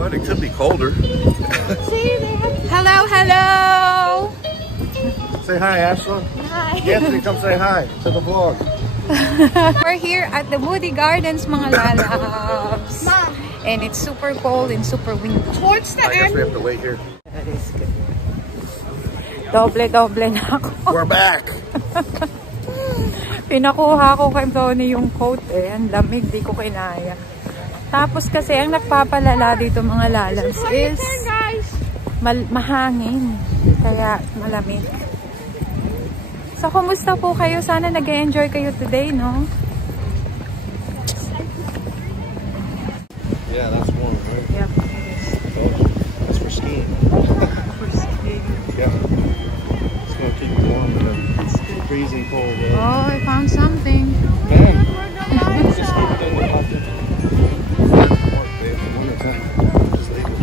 what? It could be colder. Hello, hello! Say hi, Ashley. Hi. Anthony, come say hi to the vlog. We're here at the Moody Gardens, mga lalabs. And it's super cold and super windy. Towards the I guess end. we have to wait here. That is good. Doble na ako. We're back! Pinakuha ko kay Tony yung coat eh. Ang lamig, di ko kinaya. Tapos kasi ang nagpapalala dito mga lalabs is mahangin. Kaya malamig. So, kumusta po kayo? Sana nag-enjoy kayo today, no? Yeah, that's warm, right? Yeah. That's for skiing. Yeah. It's gonna keep you warm in the freezing cold. Oh, I found something. Man, just keep it in the pocket. Just leave it.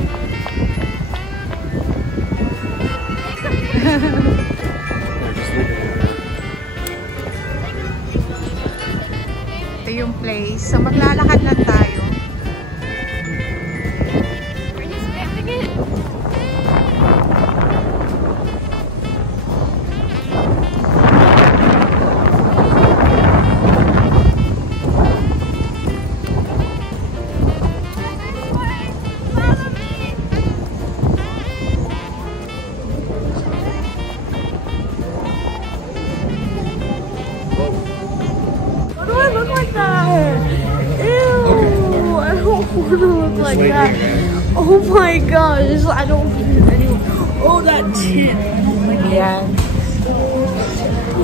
Ito yung place. So, maglalakad lang tayo. Like that. Oh my gosh, I don't get anyone. Oh, that tin. Ayan.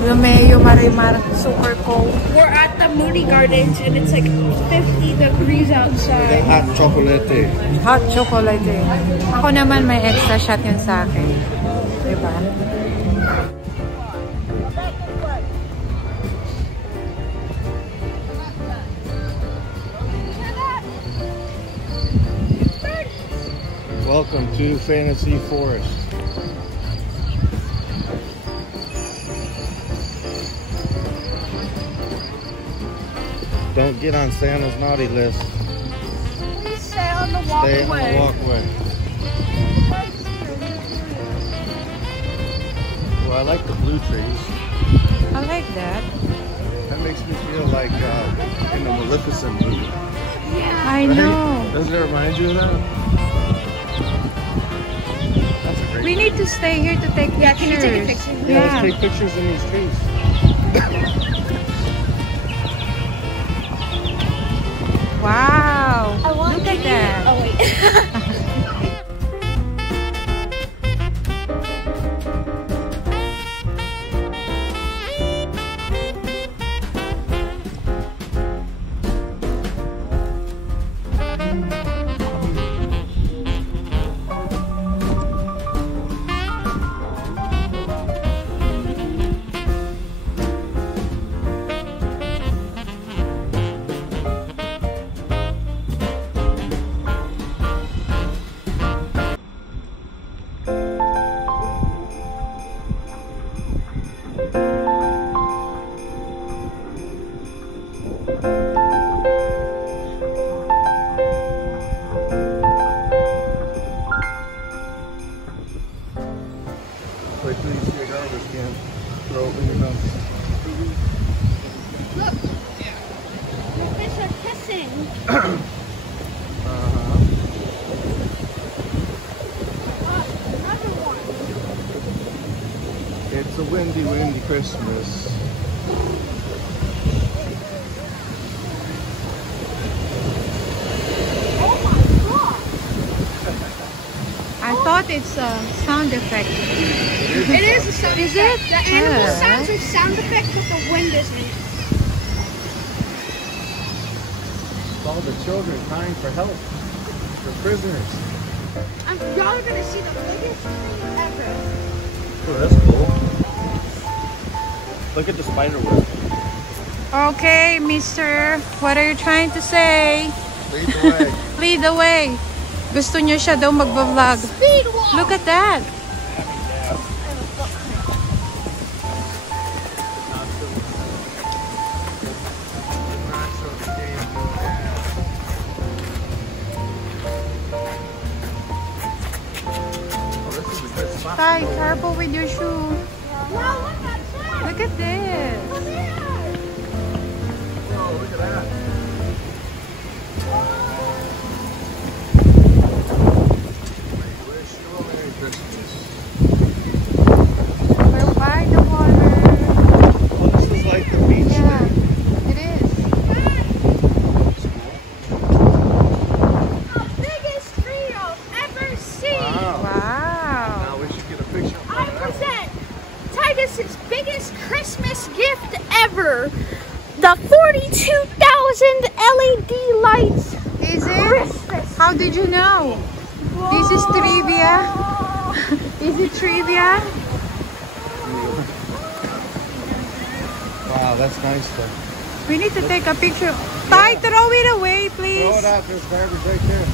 Lumeo Marimar, super cold. We're at the Moody Gardens and it's like 50 degrees outside. Hot chocolate. Hot chocolate. Ako naman may extra shot yun sa akin. Diba? Welcome to Fantasy Forest. Don't get on Santa's naughty list. Please stay on the Stay on the walkway. walkway. Well, I like the blue trees. I like that. That makes me feel like in the Maleficent movie. I know. Doesn't it remind you of that? That's a great We need to stay here to take pictures. Yeah, can you take a picture? Yeah, let's take pictures in these trees. Wow. I want Look at that. Oh wait. Wait till you see a garbage can. Throw it in your mouth. Look. The fish are kissing. Another one. It's a windy, windy Christmas. Oh my god. I thought it's a sound effect. It is a sound Is effect. it? The animal Yeah. sounds are sound effects, but the wind isn't. All the children crying for help. For prisoners. Y'all are gonna see the biggest thing ever. Oh, that's cool. Look at the spider web. Okay, mister. What are you trying to say? Lead the way. Lead the way. Gusto niyo siya daw magbablog. Speed walk. Look at that. Ty, careful with your shoe. Wow, look at that. Look at this. Look at that. Oh, look at that. Wish you a Merry Christmas. We're by the water. Oh, this is like the beach Yeah, thing. it is. The biggest tree I've ever seen. Wow. Wow. Now we should get a picture. I present Titus's biggest Christmas gift ever. The 42,000 LED lights. Is it? Christmas. How did you know? This is trivia. Is it trivia? Wow, that's nice though. We need to take a picture. Ty, throw it away, please. Throw it out, there's garbage right there.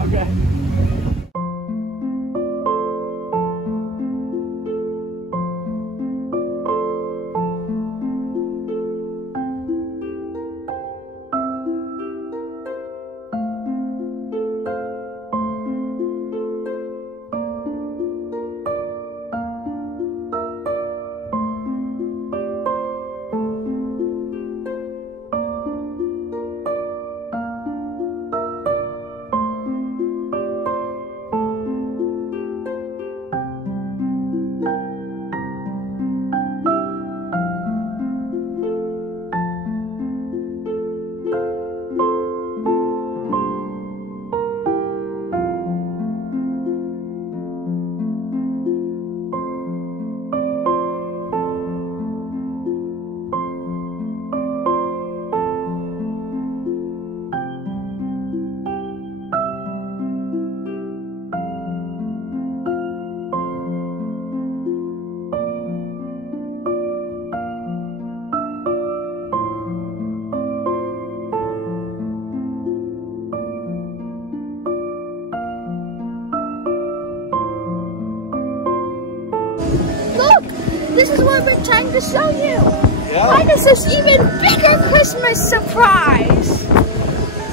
Okay. Look, this is what I've been trying to show you. Yeah, Titus's even bigger Christmas surprise.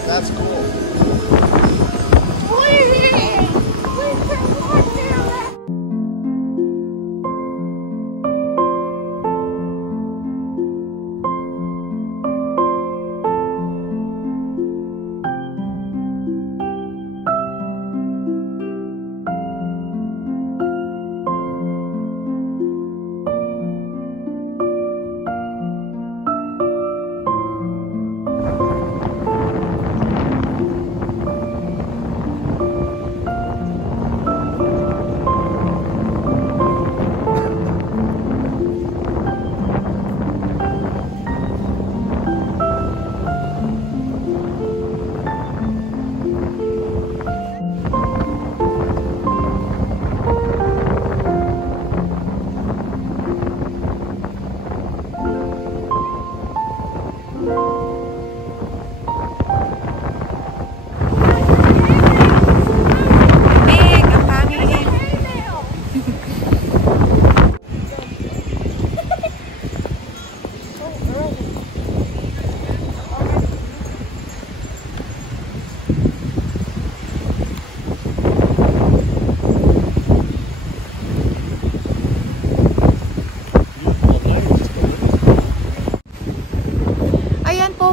that's cool. Wait, for one minute.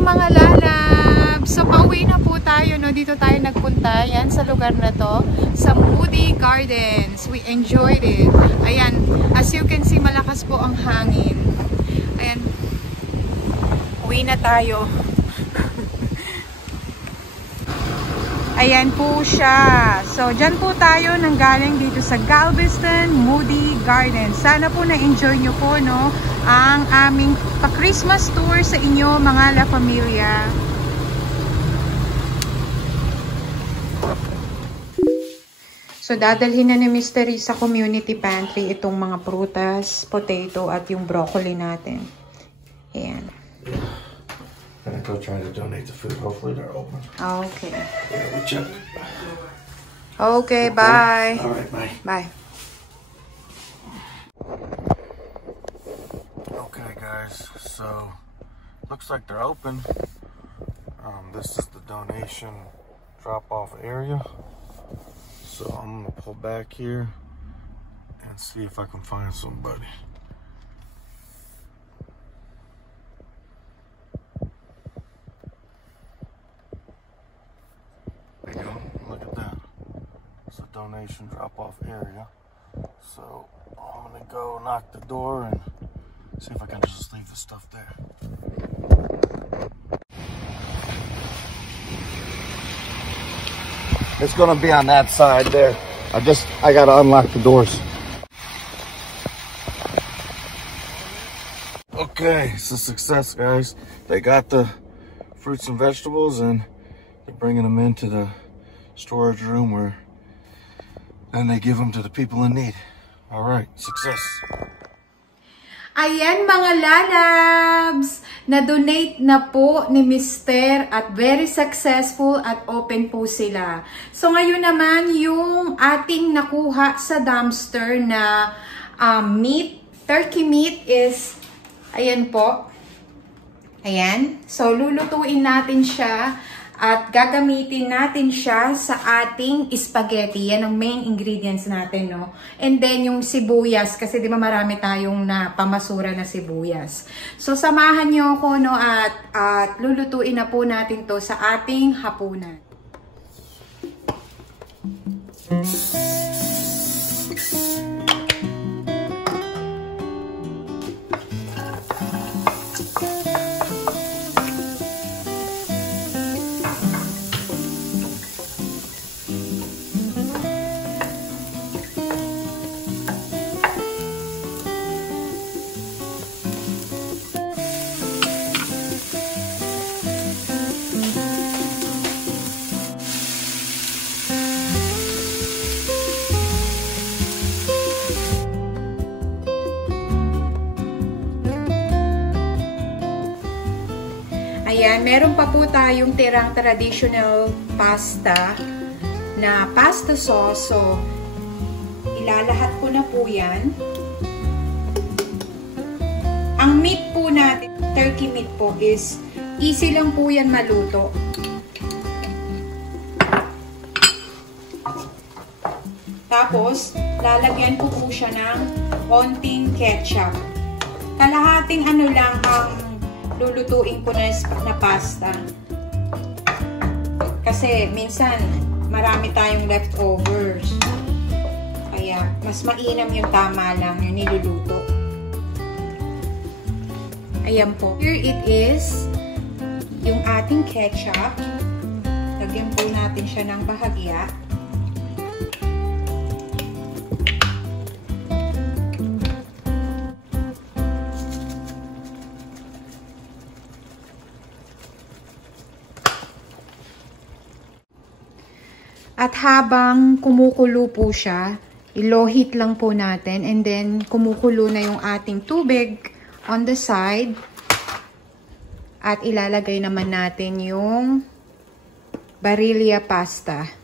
Mga lalab. So, pauwi na po tayo, no? Dito tayo nagpunta. Yan, sa lugar na to. Sa Moody Gardens. We enjoyed it. Ayan, as you can see, malakas po ang hangin. Ayan. Uwi na tayo. Ayan po siya. So, dyan po tayo nanggaling dito sa Galveston Moody Garden. Sana po na-enjoy nyo po, no, ang aming pa-Christmas tour sa inyo, mga La Familia. So, dadalhin na ni Mystery sa community pantry itong mga prutas, potato, at yung broccoli natin. Ayan. I'm gonna go try to donate the food. Hopefully they're open. Okay. Yeah, we check. Okay, bye. All right, bye. Bye. Okay, guys. So, looks like they're open. This is the donation drop-off area. So I'm gonna pull back here and see if I can find somebody. There you go. Look at that. It's a donation drop-off area. So I'm gonna go knock the door and see if I can just leave the stuff there. It's gonna be on that side there. I gotta unlock the doors. Okay, it's a success, guys. They got the fruits and vegetables and they're bringing them into the storage room where then they give them to the people in need. All right, success. Ayan mga lalabs, na-donate na po ni Mr. at very successful at open po sila. So ngayon naman yung ating nakuha sa dumpster na meat, turkey meat is, ayan po. Ayan, so lulutuin natin siya at gagamitin natin siya sa ating spaghetti. Yan ang main ingredients natin, no? And then, yung sibuyas, kasi di ba marami tayong pamasura na sibuyas. So, samahan nyo ako, no? At lulutuin na po natin to sa ating hapunan. Ayan, meron pa po tayong tirang traditional pasta na pasta sauce. So, ilalahat ko na po yan. Ang meat po natin, turkey meat po, is easy lang po yan maluto. Tapos, lalagyan ko po siya ng konting ketchup. Kalahating ano lang ang lulutuin ko na pasta. Kasi minsan marami tayong leftovers. Kaya mas mainam yung tama lang yung niluluto. Ayan po. Here it is. Yung ating ketchup. Lagyan po natin siya ng bahagya. At habang kumukulo po siya, i-low heat lang po natin and then kumukulo na yung ating tubig on the side at ilalagay naman natin yung Barilla pasta.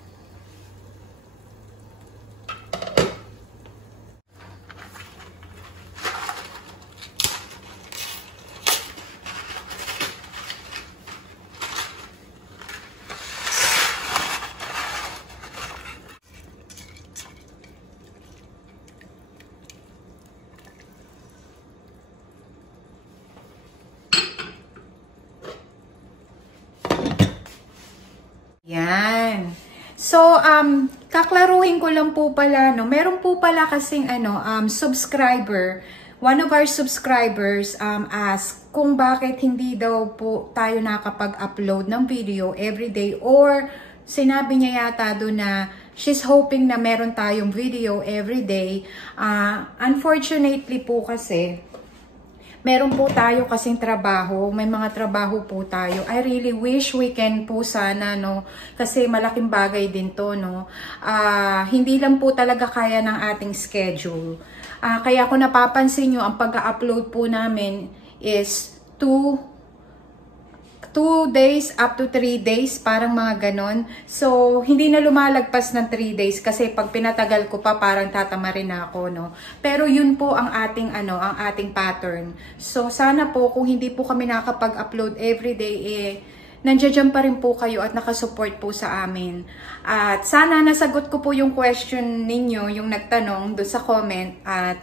Yan. So, kaklaruhin ko lang po pala, no, meron po pala kasing, subscriber, one of our subscribers, asked kung bakit hindi daw po tayo nakapag-upload ng video everyday or sinabi niya yata doon na she's hoping na meron tayong video everyday. Unfortunately po kasi, meron po tayo kasing trabaho, may mga trabaho po tayo. I really wish we can po sana, no? Kasi malaking bagay din to, no? Hindi lang po talaga kaya ng ating schedule. Kaya kung napapansin nyo, ang pag-upload po namin is 2 days up to 3 days, parang mga ganon. So, hindi na lumalagpas ng 3 days kasi pag pinatagal ko pa, parang tatama rin ako, no? Pero yun po ang ating, ang ating pattern. So, sana po, kung hindi po kami nakapag-upload everyday, nandiyan pa rin po kayo at nakasupport po sa amin. At sana nasagot ko po yung question ninyo, yung nagtanong doon sa comment, at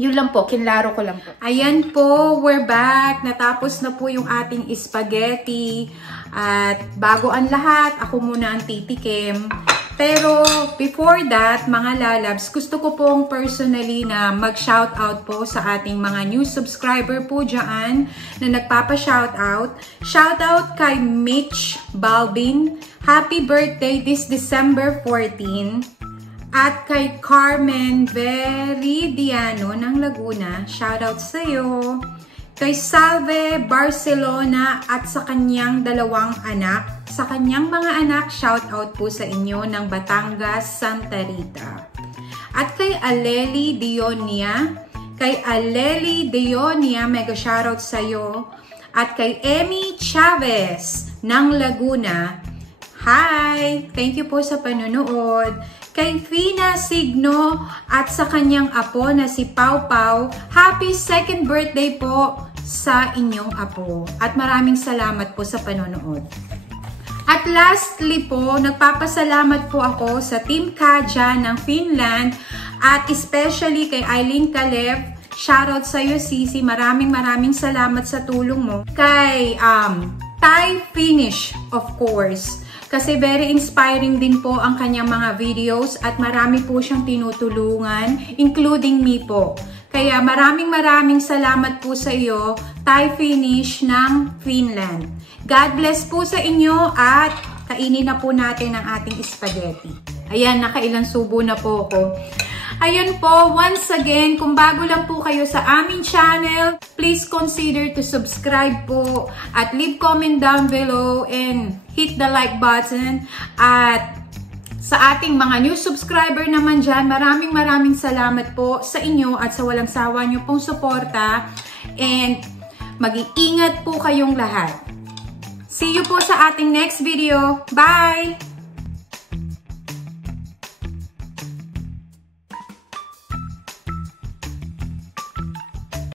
yun lang po, kinlaro ko lang po. Ayan po, we're back. Natapos na po yung ating spaghetti. At bago ang lahat, ako muna ang titikim. Pero before that, mga lalabs, gusto ko pong personally na mag-shoutout po sa ating mga new subscriber po dyan na nagpapa-shoutout. Shoutout kay Mitch Balbin. Happy birthday this December 14. At kay Carmen Veridiano ng Laguna, shoutout sa iyo. Kay Salve Barcelona at sa kanyang 2 anak. Sa kanyang mga anak, shoutout po sa inyo ng Batangas, Santa Rita. At kay Aleli Dionia. Kay Aleli Dionia, mega shoutout sa iyo. At kay Emmy Chavez ng Laguna. Hi! Thank you po sa panonood. Kay Fina Signo at sa kanyang apo na si Pau Pau, happy 2nd birthday po sa inyong apo. At maraming salamat po sa panonood. At lastly po, nagpapasalamat po ako sa Team Kaja ng Finland at especially kay Eileen Caleb. Shoutout sa iyo, Sisi. Maraming salamat sa tulong mo. Kay Thai Finish, of course. Kasi very inspiring din po ang kanyang mga videos at marami po siyang tinutulungan, including me po. Kaya maraming salamat po sa iyo, Thai Finish ng Finland. God bless po sa inyo at kainin na po natin ang ating spaghetti. Ayan, nakailang subo na po ako. Ayan po, once again, kung bago lang po kayo sa aming channel, please consider to subscribe po at leave comment down below and hit the like button. At sa ating mga new subscriber naman dyan, maraming salamat po sa inyo at sa walang sawa nyo pong suporta. And mag-iingat po kayong lahat. See you po sa ating next video. Bye!